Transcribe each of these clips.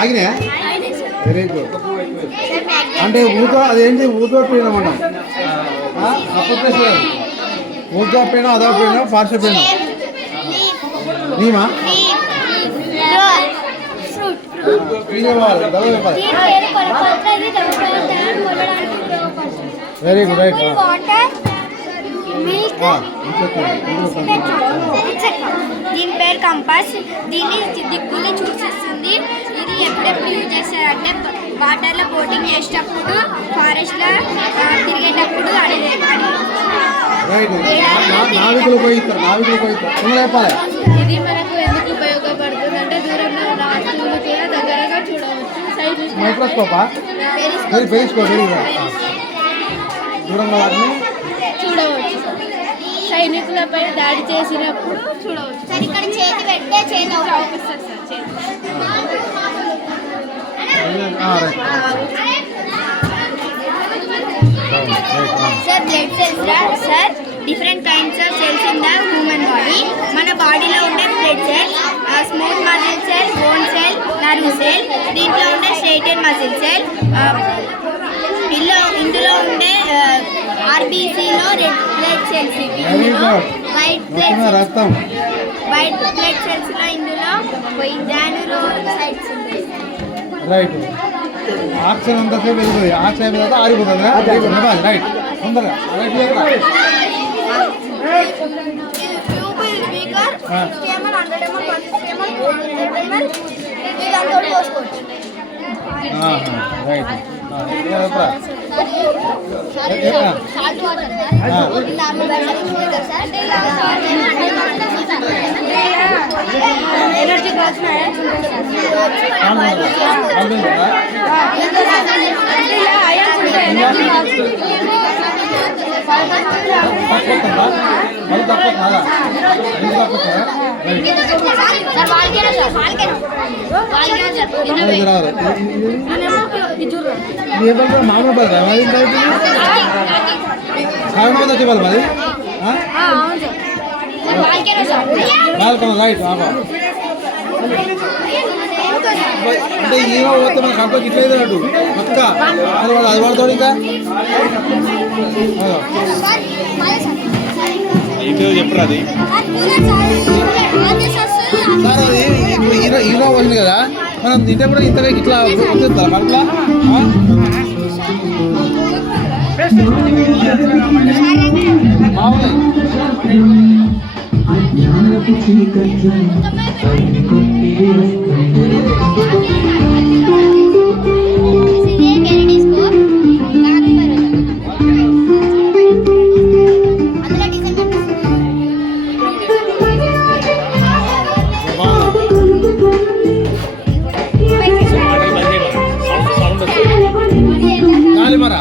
ఆగినాయా? Very good. అంటే ఊతో అదేంటి ఊతో పోయినా మనం అప్పుడు ఊతో పోయినా అదో పోయినా పార్ష పోయినా నీమా వెరీ గుడ్ రైట్. దీని పేరు కంపాస్. దీన్ని దిక్కుల్ని చూసిస్తుంది. ఇది ఎప్పుడెప్పుడు యూజ్ చేస్తారంటే వాటర్లో బోటింగ్ చేసేటప్పుడు, ఫారెస్ట్లో తిరిగేటప్పుడు ఇది మనకు ఎందుకు ఉపయోగపడుతుంది అంటే దూరంలో ఉన్న వస్తువులు కూడా దగ్గరగా చూడవచ్చు. చూడవచ్చు. సైనికులపై దాడి చేసినప్పుడు చూడవచ్చు. ఇక్కడ చేతి పెడితే చేతి అవుపిస్తారు sir. Sir blood cells sir different kinds of cells in the human body. మన బాడీలో ఉండే blood cell, smooth muscle cell, bone cell, nerve cell. దీంట్లో ఉండే స్ట్రెయిటెడ్ మజిల్ సెల్. ఇందులో ఉండే ఆర్బీసీలో red blood cells. White blood cells లో ఇందులో గ్రాన్యులోసైట్స్ ఉంటాయి. రైట్. ఆక్సిజన్ అంతసేపు వెళ్తుంది, ఆక్సిజన్ తర్వాత ఆరిపోతుంది. రైట్ తొందరగా రైట్. एनर्जी మామూలు పడదా మరి సాగణ వచ్చి పద మరి బాల్కన్ రైట్. అంటే హీరో పోతే మన కంపకి ఇట్లా అటు పక్క అది వాడతాడు. ఇంకా చెప్పరా అది సార్, అది హీరో వచ్చింది కదా, మనం తింటే కూడా ఇంతగా ఇట్లా వచ్చేస్తారా పట్ల మరా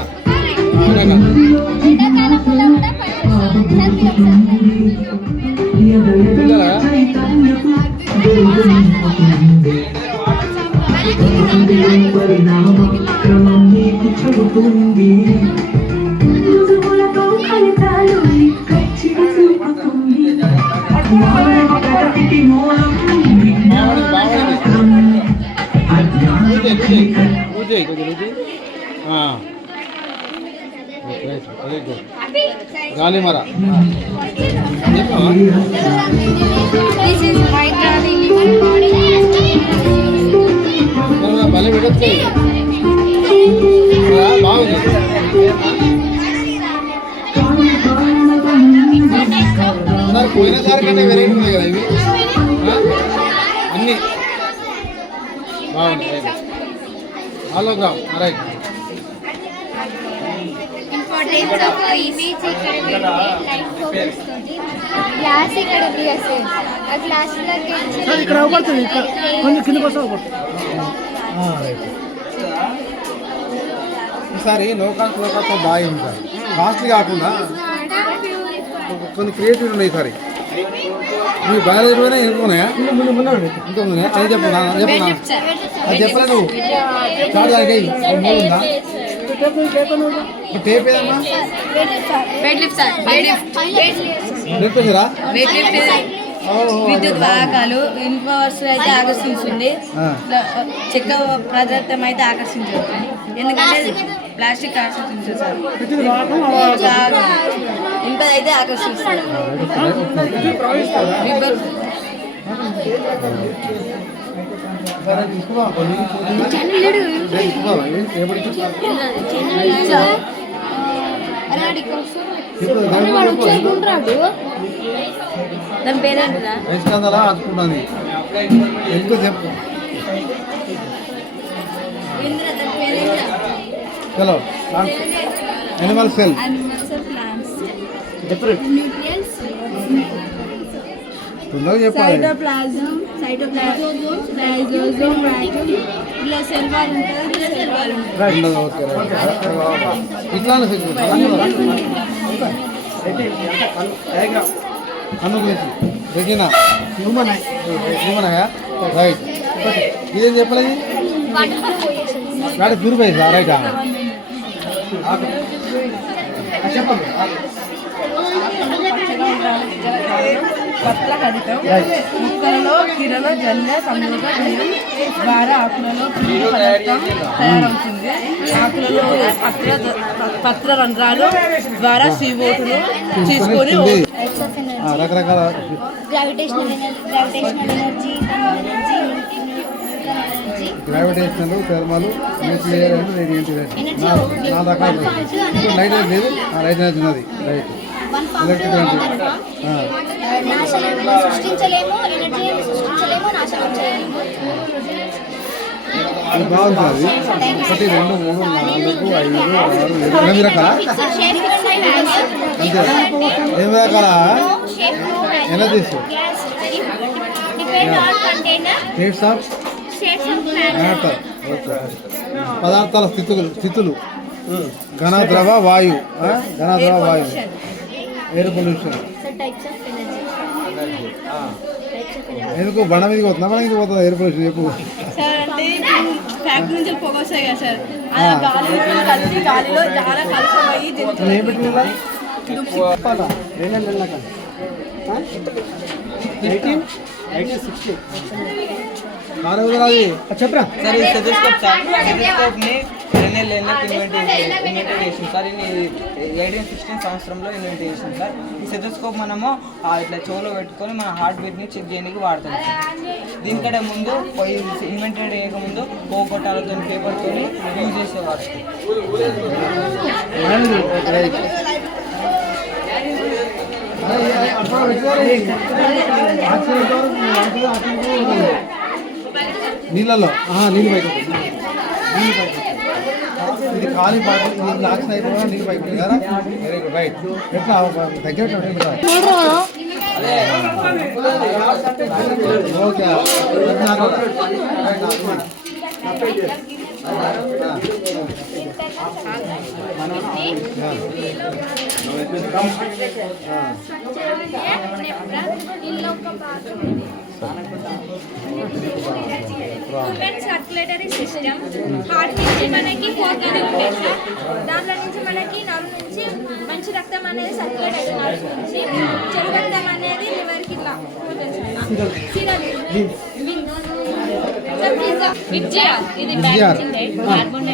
పరిణామక్రమం నీకు చెబుతుంది. ఫలితాలు ఖచ్చితంగా చూపుతుంది. మానవ ప్రగతికి మూలం గాలి మరా భలే పెట్టచ్చు బాగుంది. సార్ పోయినసారి కంటే వెరైటీ ఉన్నాయి కదా ఇవి అన్నీ బాగుంది. Hologram right. గ్లాస్ ఇక్కడ ఇక్కడ అవపడుతుంది, కొంచెం కిందకి వస్తే అవపడుతుంది. ఈసారి లోకాల్తో బాగా ఉంటారు, కాస్ట్లీ కాకుండా కొన్ని క్రియేటివ్ ఉన్నాయి. ఈసారి మీ బయాలజీ పోయినా ఎన్నుకున్నాయా? ఇంకా ఉన్నాయా? అది చెప్పు అది చెప్పలే నువ్వు చాలు దానికి ఉందా ఈ టేప్ ఏదమ్మా వెయిట్ లిఫ్ట్ సార్ బ్లడ్ ప్రెషరా వెయిట్ లిఫ్ట్ విద్యుత్ వాహకాలు ఇన్ఫోవర్స్ అయితే ఆకర్షిస్తుంది చెక్క పదార్థం అయితే ఆకర్షించదు ఎందుకంటే ప్లాస్టిక్ ఆకర్షించదు సార్ ఇనుపది అయితే ఆకర్షిస్తుంది దాని పేరేంటిదా వేసుకుందా అనుకున్నది ఎందుకు చెప్పు చలో ఎనిమల్ సెల్ తొందరగా చెప్పాలి ఉండదు, ఓకే ఇట్లానే కన్ను గురించి రెటీనా హ్యూమన్ రైట్ ఇదేం చెప్పలేదు వాటి ప్యూరిఫై రైటా చెప్పండి పత్రహరితం మొక్కలలో కిరణ జన్య సంయోగ జన్యం ద్వారా ఆకులలో పిండి పదార్థం తయారవుతుంది. ఆకులలో పత్ర రంధ్రాలు ద్వారా CO2ను తీసుకొని రకరకాల gravitational thermal nuclear and radiant నా రకాలు లైట్ లేదు లైట్ అనేది ఉన్నది రైట్ ఎలక్ట్రిక్ సృష్టించలేము ఎనర్జీని సృష్టించలేము నాశనం చేయలేము. బాగుంటుంది ఒకటి 2 3 4 5 6 7 8 రకాల అంతే 8 రకాల ఎనర్జీస్ స్టేట్స్ ఆఫ్ మ్యాటర్ పదార్థాల స్థితులు ఘన ద్రవ వాయు ఎయిర్ పొల్యూషన్ ఎందుకు బండ మీదకి పోతుందా మన మీదకి పోతుందా ఎయిర్ పొల్యూషన్ చెప్పు ఫ్యాక్టరీ నుంచి పొగ వస్తాయి కదా సార్ కలిసి గాలిలో చాలా కలుషమయ్యి ఏం పెట్టిన చెప్పరా సార్ ఈ స్టెథోస్కోప్ సార్ స్టెథోస్కోప్ని రెనెల్ ఇన్వెంట్ చేసింది సార్ ఇది 1816 సంవత్సరంలో ఇన్వెంట్ చేసింది సార్. ఈ స్టెథోస్కోప్ మనము ఇట్లా చెవులో పెట్టుకొని మన హార్ట్ బీట్ని చెక్ చేయడానికి వాడతాం సార్. దీనికంటే ముందు ఇన్వెంటెడ్ చేయకముందు పోగొట్టాలతో పేపర్తో యూజ్ చేసేవారు. నీళ్ళలో నీళ్ళు పైకి ఇది ఖాళీ బాటిల్ ఇది లాక్స్ అయిపోయినా నీళ్ళు పైకి కదా వెరీ గుడ్ రైట్ ఎట్లా దగ్గర ఓకే సర్క్యులేటరీ సిస్టమ్ హార్ట్ నుంచి మనకి పోతూనే ఉంటాయి సార్. దాంట్లో నుంచి మనకి నరం నుంచి మంచి రక్తం అనేది సర్క్యులేట్ అవుతుంది. నరం నుంచి చెడు రక్తం అనేది లివర్కి ఇట్లా పోతుంది సార్. ఇది balancing diet carbon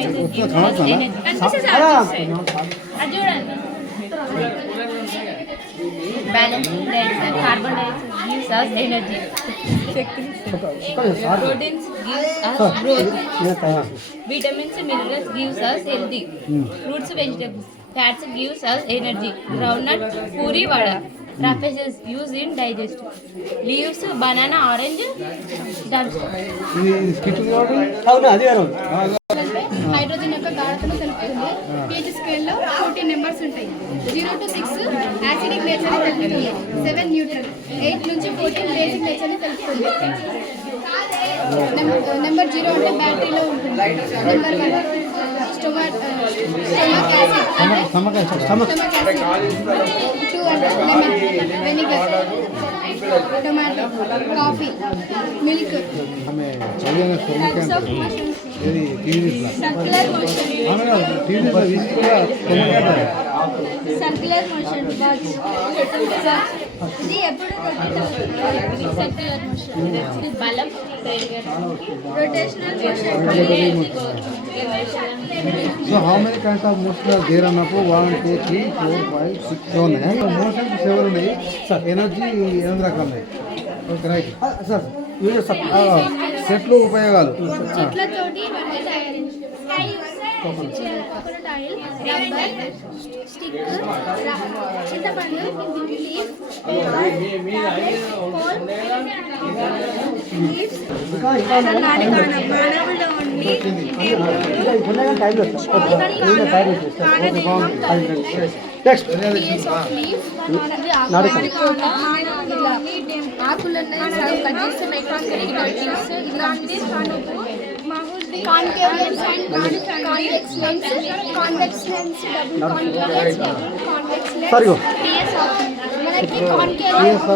balancing diet carbon gives us energy. Proteins gives us growth. Vitamins and minerals gives us healthy. Fruits, vegetables. Fats gives us energy. Groundnut, puri, vada. Rapaces used in digestion. Leaves, banana, orange, dust. Hydrogen యొక్క గాఢతను తెలుపుతుంది. pH స్కేల్లో 14 numbers ఉంటాయి. 0 to 6 acidic nature తెలుపుతుంది. 7 neutral. 8 నుంచి 14 basic nature తెలుపుతుంది. Number 0 అంటే బ్యాటరీలో ఉంటుంది. Number 1 stomach acid. 2 అంటే lemon vinegar tomato coffee milk. ఇది టీవీలో సర్క్యులర్ మోషన్ టీవీలో తీసుకురా కొమ్మకేస్తారు సర్క్యులర్ మోషన్ ఇది ఎప్పుడు సర్క్యులర్ మోషన్ బలం rotational motion So how many kinds of motion are there అన్నప్పుడు 1, 2, 3, 4, 5, 6 ఉన్నాయి మోషన్ 7 ఉన్నాయి ఎనర్జీ 8 రకాలు ఉన్నాయి ఓకే రైట్ సార్ సెట్లు ఉపయోగాలు చెట్లతోటి ఇవన్నీ తయారు క్రొకొడైల్ రబ్బర్ స్టిక్ చింతపండు లీఫ్ మానవుల్లో ఉండి ఆకులను సగం కట్ చేస్తే మైక్రోస్కోపిక్ ఆర్టికల్స్ ఇలాంటి concave lens and convex lens convex lens double concave lens convex lens పిఎస్ మనకి కాన్కేవ్ లెన్స్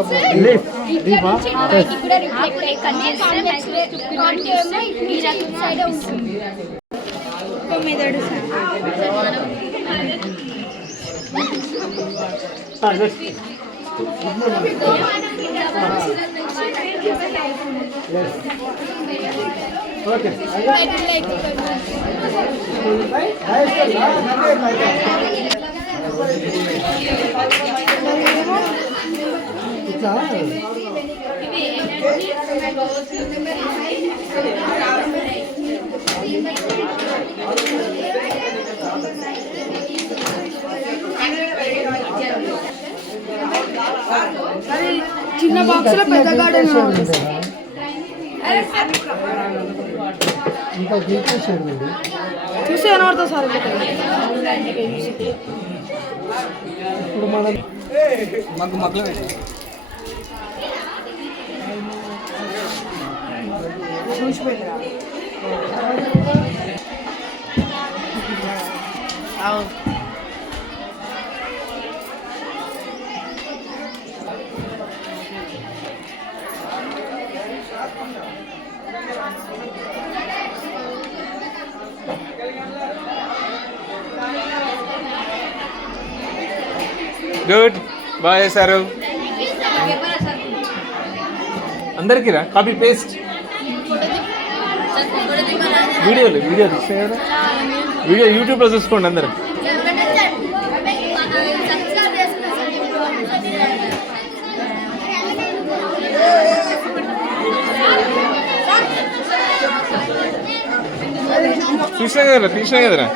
ఇక్కడ నుంచి పైకి కూడా రిఫ్లెక్ట్ అయ్యి కట్ చేస్తే కాన్కేవ్ లో ఈ రకం సైడ్ ఉంటుంది మెదడు ఓకే ఇట్లా చిన్న బాక్స్ లో పెద్ద గార్డెన్ ఇంకా డీటెయిల్స్ ఏంటండి చూస్తే కనబడుతుంది సార్ ఇప్పుడు మనం మగ్గులో గుడ్ బాగా చేశారు అందరికీ రా కాపీ పేస్ట్ వీడియో తీస్తే కదా వీడియో యూట్యూబ్లో చూసుకోండి అందరు తీసినా కదరా